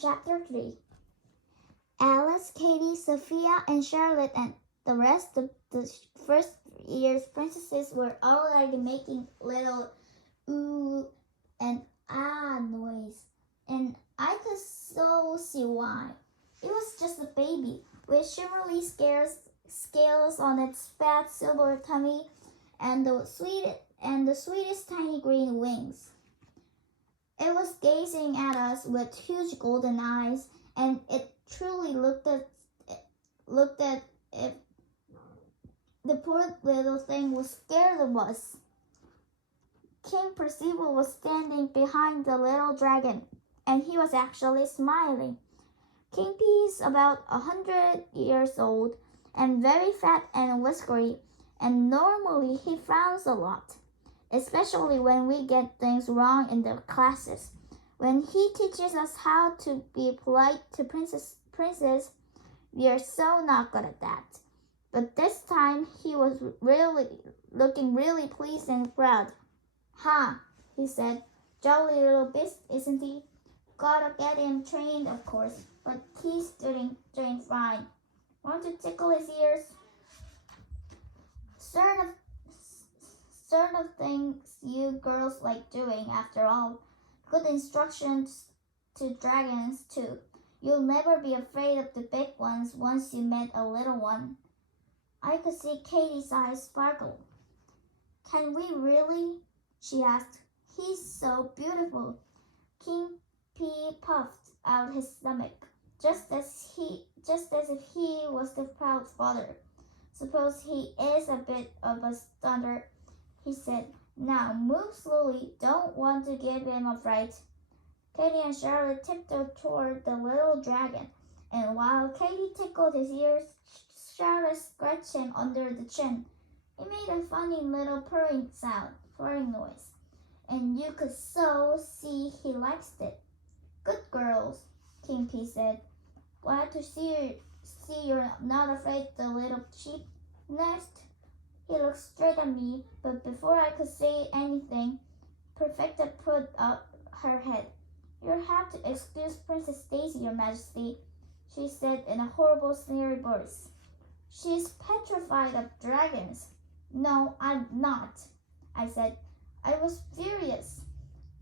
Chapter 3. Alice, Katie, Sophia, and Charlotte and the rest of the first year's princesses were already making little ooh and ah noise, and I could so see why. It was just a baby with shimmery scales on its fat silver tummy and the sweetest tiny green wings. It was gazing at us with huge golden eyes, and it truly looked at if the poor little thing was scared of us. King Percival was standing behind the little dragon, and he was actually smiling. King P is about 100 years old and very fat and whiskery, and normally he frowns a lot, especially when we get things wrong in the classes. When he teaches us how to be polite to princes, we are so not good at that. But this time he was looking really pleased and proud. "Huh," he said. "Jolly little beast, isn't he? Gotta get him trained, of course, but he's doing fine. Want to tickle his ears?" Sort of things you girls like doing, after all. Good instructions to dragons, too. You'll never be afraid of the big ones once you met a little one. I could see Katie's eyes sparkle. "Can we really?" she asked. "He's so beautiful." King P puffed out his stomach, just as if he was the proud father. "Suppose he is a bit of a stunner," he said. "Now move slowly. Don't want to give him a fright." Katie and Charlotte tiptoed toward the little dragon, and while Katie tickled his ears, Charlotte scratched him under the chin. It made a funny little purring noise, and you could so see he liked it. "Good girls," King P said. "Glad to see you're not afraid, the little sheep. Next." He looked straight at me, but before I could say anything, Perfecta put up her head. "You'll have to excuse Princess Daisy, Your Majesty," she said in a horrible sneery voice. "She's petrified of dragons." "No, I'm not," I said. I was furious.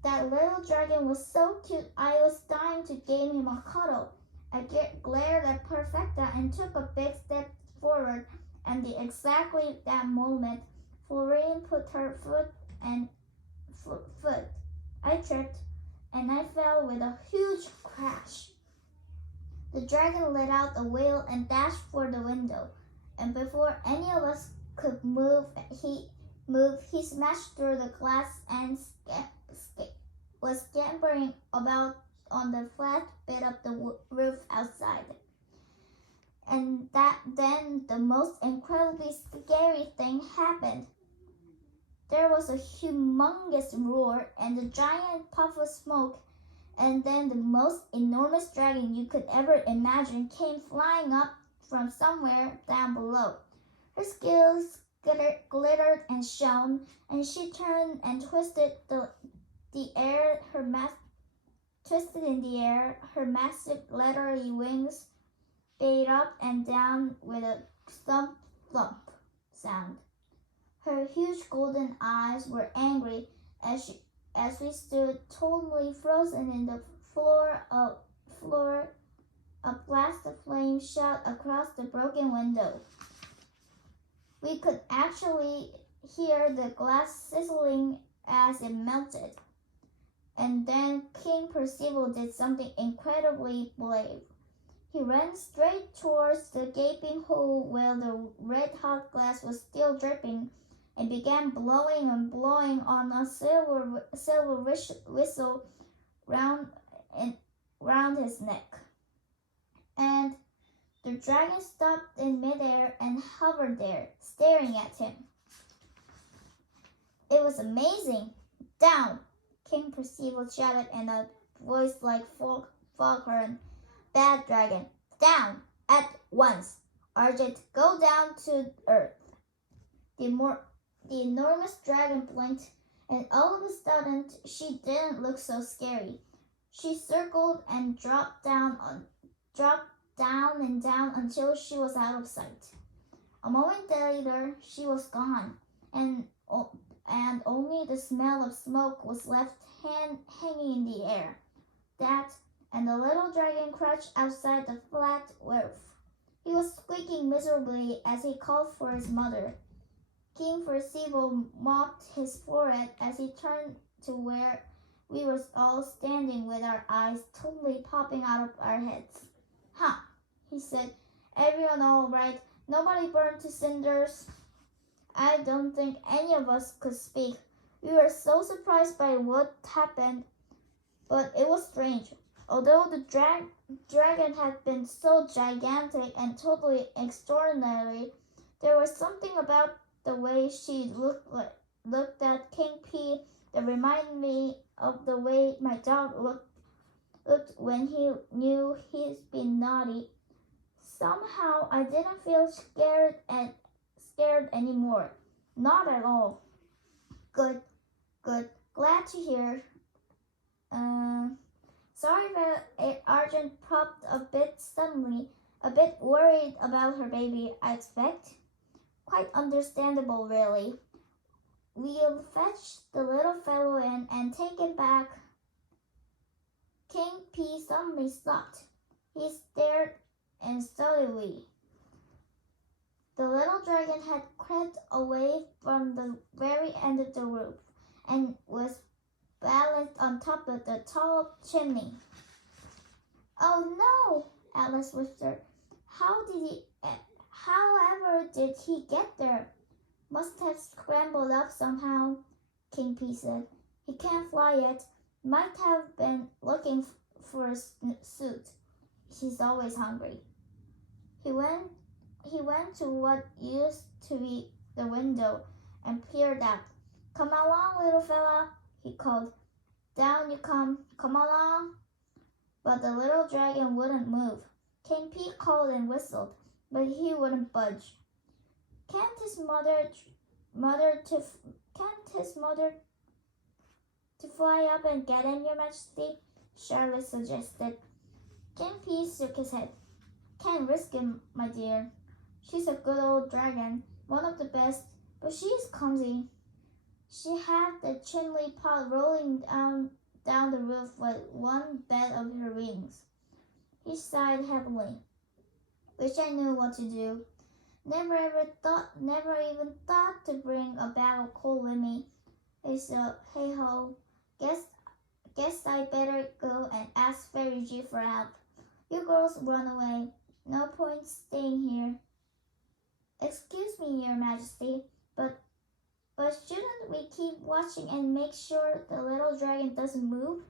That little dragon was so cute I was dying to give him a cuddle. I glared at Perfecta and took a big step forward, and at exactly that moment, Florine put her foot. I tripped, and I fell with a huge crash. The dragon let out a wail and dashed for the window, and before any of us could move, he smashed through the glass and was scampering about on the flat bit of the roof outside. And then the most incredibly scary thing happened. There was a humongous roar and a giant puff of smoke, and then the most enormous dragon you could ever imagine came flying up from somewhere down below. Her scales glittered and shone, and she turned and twisted in the air. Her massive leathery wings bayed up and down with a thump thump sound. Her huge golden eyes were angry as we stood totally frozen in the floor. A blast of flame shot across the broken window. We could actually hear the glass sizzling as it melted. And then King Percival did something incredibly brave. He ran straight towards the gaping hole where the red-hot glass was still dripping, and began blowing and blowing on a silver whistle round his neck. And the dragon stopped in midair and hovered there, staring at him. It was amazing. "Down!" King Percival shouted in a voice like foghorn. "Bad dragon, down at once! Argent, go down to earth." The enormous dragon blinked, and all of a sudden she didn't look so scary. She circled and dropped down and down until she was out of sight. A moment later, she was gone, and only the smell of smoke was left hanging in the air. That and the little dragon crouched outside the flat roof. He was squeaking miserably as he called for his mother. King Percival mopped his forehead as he turned to where we were all standing with our eyes totally popping out of our heads. "Huh," he said. "Everyone all right? Nobody burned to cinders?" I don't think any of us could speak. We were so surprised by what happened, but it was strange. Although the dragon had been so gigantic and totally extraordinary, there was something about the way she looked at King P that reminded me of the way my dog looked when he knew he'd been naughty. Somehow I didn't feel scared anymore. Not at all. Good, good. Glad to hear. Sorry that Argent popped a bit suddenly, a bit worried about her baby, I expect. Quite understandable, really. We'll fetch the little fellow in and take him back. King P suddenly stopped. He stared unsteadily. The little dragon had crept away from the very end of the roof and was balanced on top of the tall chimney. "Oh no!" Alice whispered. However did he get there?" "Must have scrambled up somehow," King P said. "He can't fly yet. Might have been looking for a suit. He's always hungry." He went to what used to be the window and peered out. "Come along, little fella," he called. "Down you come. Come along." But the little dragon wouldn't move. King P called and whistled, but he wouldn't budge. Can't his mother to fly up and get him, Your Majesty?" Charlotte suggested. King P shook his head. "Can't risk him, my dear. She's a good old dragon, one of the best, but she's clumsy. She had the chimney pot rolling down the roof with one bed of her wings." He sighed heavily. "Wish I knew what to do. Never even thought to bring a bag of coal with me. Hey ho, guess I better go and ask Fairy G for help. You girls run away. No point staying here." "Excuse me, Your Majesty, but shouldn't we keep watching and make sure the little dragon doesn't move?"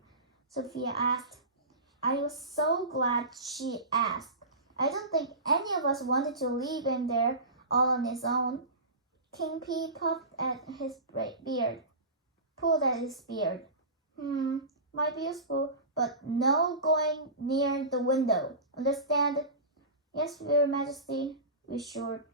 Sophia asked. I was so glad she asked. I don't think any of us wanted to leave him there all on his own. King P pulled at his beard. Might be useful, but no going near the window. Understand?" "Yes, Your Majesty," we assured.